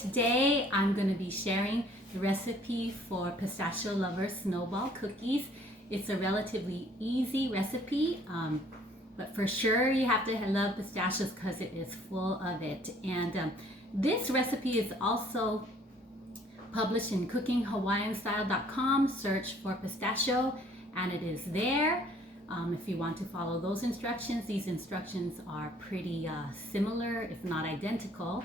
Today I'm going to be sharing the recipe for pistachio lovers snowball cookies. It's a relatively easy recipe, but for sure you have to love pistachios because it is full of it. And this recipe is also published in cookinghawaiianstyle.com. Search for pistachio and it is there. If you want to follow those instructions, these instructions are pretty similar, if not identical.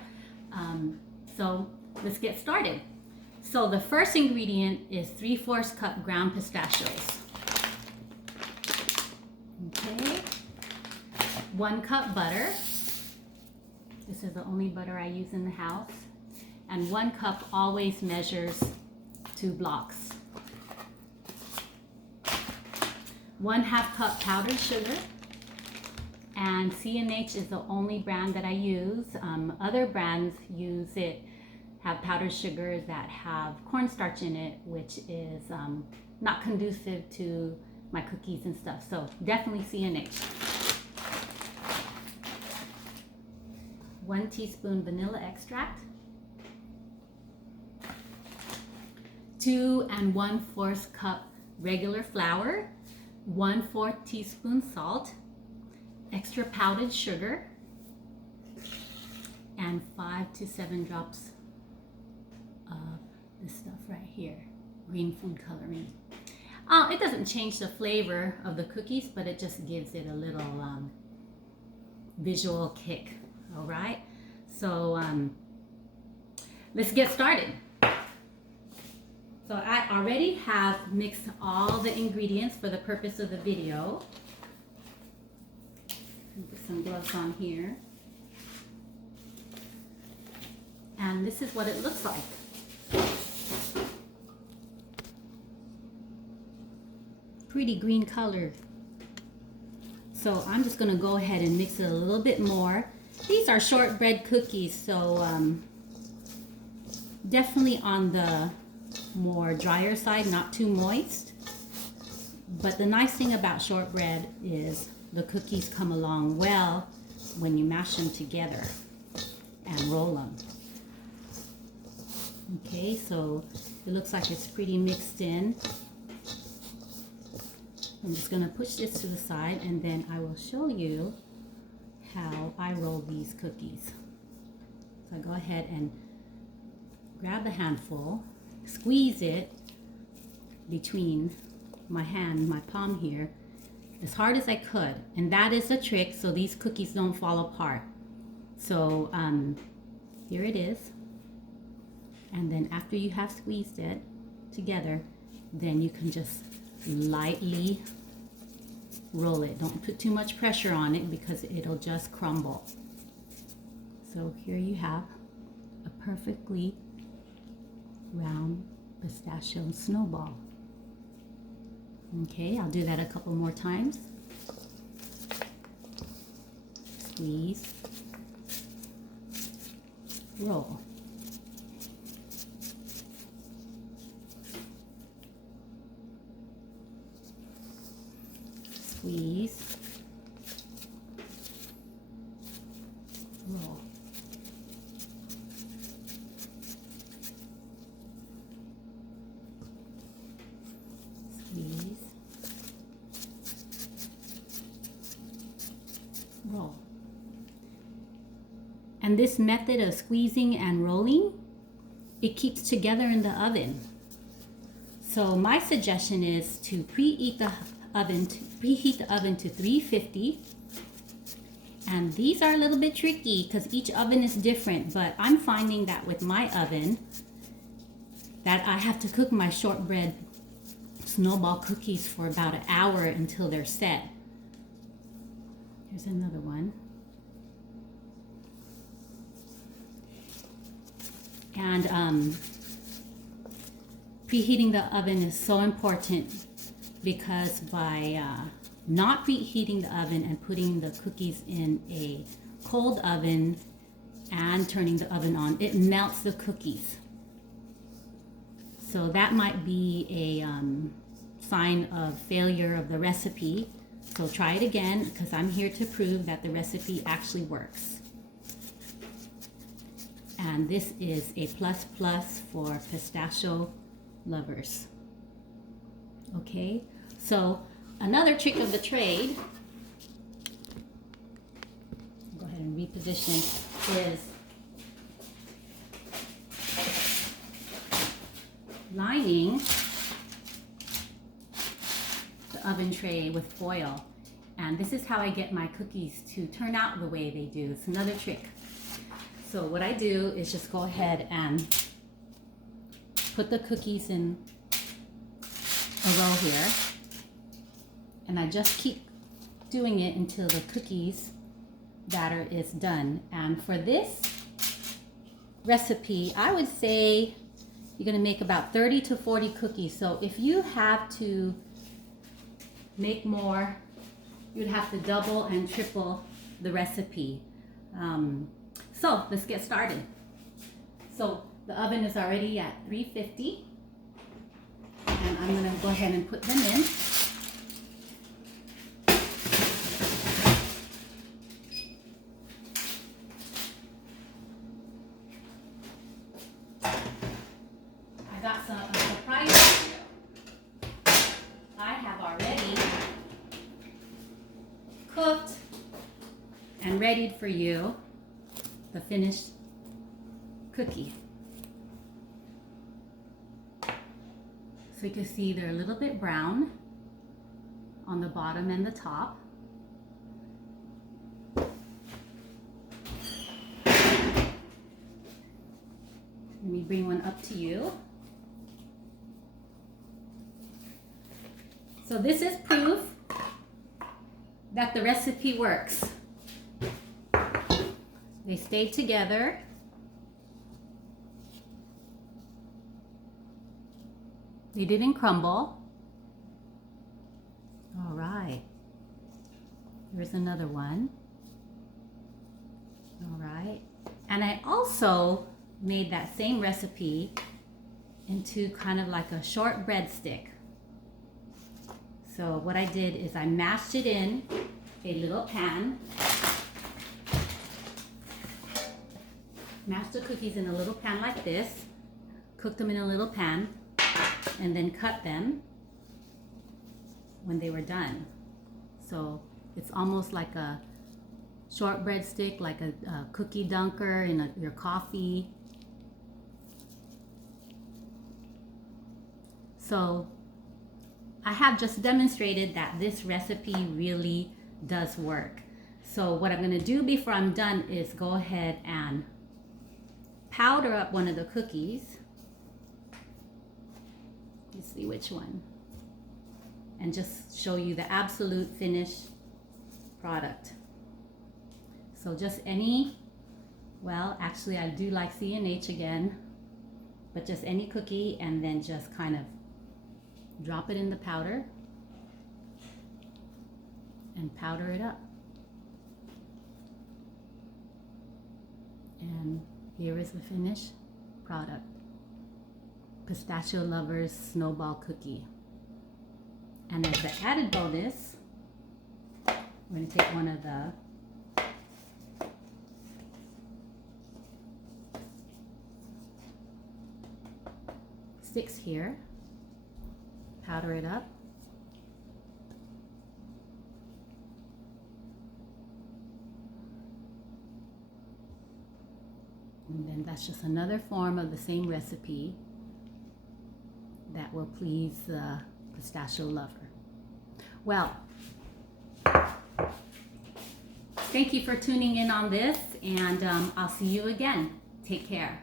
So let's get started. So the first ingredient is 3/4 cup ground pistachios. Okay, 1 cup butter. This is the only butter I use in the house. And 1 cup always measures 2 blocks. 1/2 cup powdered sugar. And C&H is the only brand that I use. Other brands have powdered sugar that have cornstarch in it, which is not conducive to my cookies and stuff. So definitely C&H. 1 teaspoon vanilla extract. 2 1/4 cup regular flour. 1/4 teaspoon salt. Extra powdered sugar, and 5 to 7 drops of this stuff right here, green food coloring. It doesn't change the flavor of the cookies, but it just gives it a little visual kick. All right, so let's get started. So I already have mixed all the ingredients for the purpose of the video. Put some gloves on here. And this is what it looks like. Pretty green color. So I'm just going to go ahead and mix it a little bit more. These are shortbread cookies, so definitely on the more drier side, not too moist. But the nice thing about shortbread is the cookies come along well when you mash them together and roll them. Okay, so it looks like it's pretty mixed in. I'm just going to push this to the side and then I will show you how I roll these cookies. So I go ahead and grab the handful, squeeze it between my hand, my palm here, as hard as I could, and that is the trick so these cookies don't fall apart. So here it is, and then after you have squeezed it together, then you can just lightly roll it. Don't put too much pressure on it because it'll just crumble. So here you have a perfectly round pistachio snowball. Okay, I'll do that a couple more times. Squeeze, roll. Squeeze, roll. Squeeze, roll. And this method of squeezing and rolling, it keeps together in the oven. So my suggestion is to preheat the oven to 350. And these are a little bit tricky because each oven is different, but I'm finding that with my oven that I have to cook my shortbread snowball cookies for about an hour until they're set. Here's another one. And preheating the oven is so important because by not preheating the oven and putting the cookies in a cold oven and turning the oven on, it melts the cookies. So that might be a sign of failure of the recipe. So try it again because I'm here to prove that the recipe actually works. And this is a plus plus for pistachio lovers. Okay, so another trick of the trade, go ahead and reposition, is lining the oven tray with foil. And this is how I get my cookies to turn out the way they do. It's another trick. So what I do is just go ahead and put the cookies in a row here. And I just keep doing it until the cookies batter is done. And for this recipe, I would say you're gonna make about 30 to 40 cookies. So if you have to make more, you'd have to double and triple the recipe. So let's get started. So the oven is already at 350, and I'm gonna go ahead and put them in. I got a surprise for you. I have already cooked and readied for you the finished cookie. So you can see they're a little bit brown on the bottom and the top. Let me bring one up to you. So this is proof that the recipe works. They stayed together. They didn't crumble. All right. Here's another one. All right. And I also made that same recipe into kind of like a short breadstick. So what I did is I mashed it in a little pan. Mashed the cookies in a little pan like this, cooked them in a little pan, and then cut them when they were done. So it's almost like a short breadstick, like a cookie dunker in your coffee. So I have just demonstrated that this recipe really does work. So what I'm gonna do before I'm done is go ahead and powder up one of the cookies. Let's see which one. And just show you the absolute finished product. So just any, well, actually I do like C&H again, but just any cookie, and then just kind of drop it in the powder and powder it up. And here is the finished product. Pistachio Lovers Snowball Cookie. And as the added bonus, we're going to take one of the sticks here, powder it up, and then that's just another form of the same recipe that will please the pistachio lover. Well, thank you for tuning in on this, and I'll see you again. Take care.